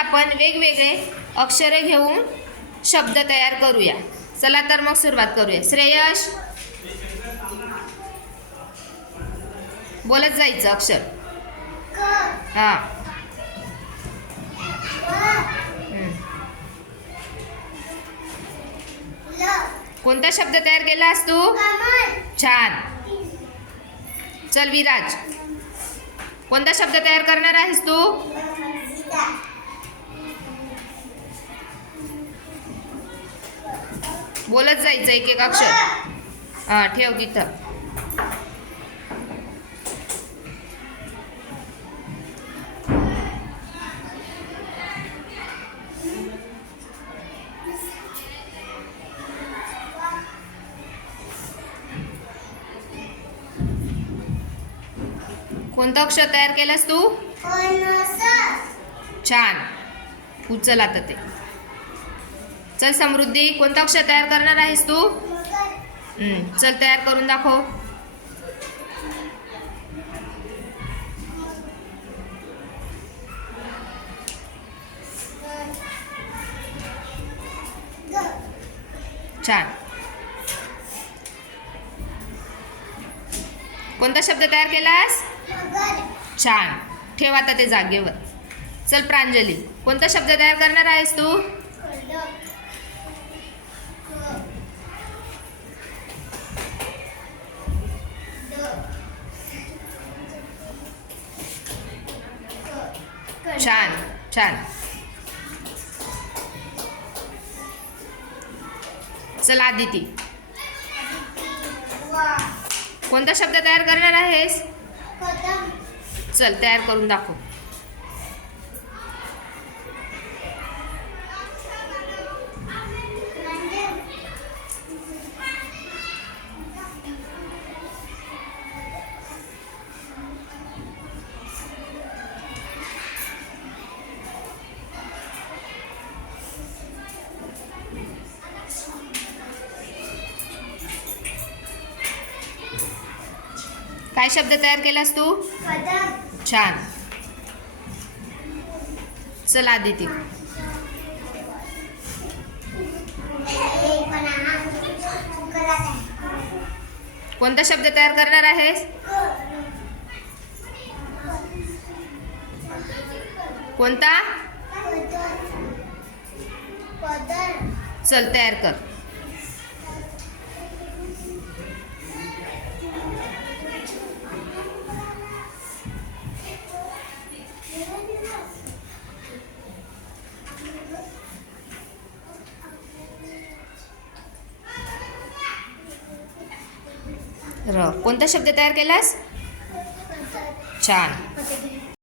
आपण वेगवेगळे अक्षरे घेऊन शब्द तयार करूया. चला तर मग सुरुवात करूया. श्रेयश, बोलत जायचं अक्षर. हां. कोणता शब्द तयार केलास तू? छान. चल विराज, कोणता शब्द तयार करणार आहेस तू? बोलत जायचं एक एक अक्षर. हां, ठेव तिथं. कोणतं अक्षर तयार केलंस तू? छान. उचल आता ते. चल समृद्धी, कोणतं अक्षर तयार करणार आहेस तू? चल तयार करून दाखव. छान. कोणता शब्द तयार केलास? छान. ठेव आता ते जागेवर. चल प्रांजली, कोणता शब्द तयार करणार आहेस तू? छान छान. चल आदिती, कोणता शब्द तयार करणार आहेस? चल तयार करून दाखव. काय शब्द तयार केलास तू? छान. चल आदिती, कोणता शब्द तयार करणार आहेस? कोणता? चल तयार कर. कोणता शब्द तयार केलास? छान.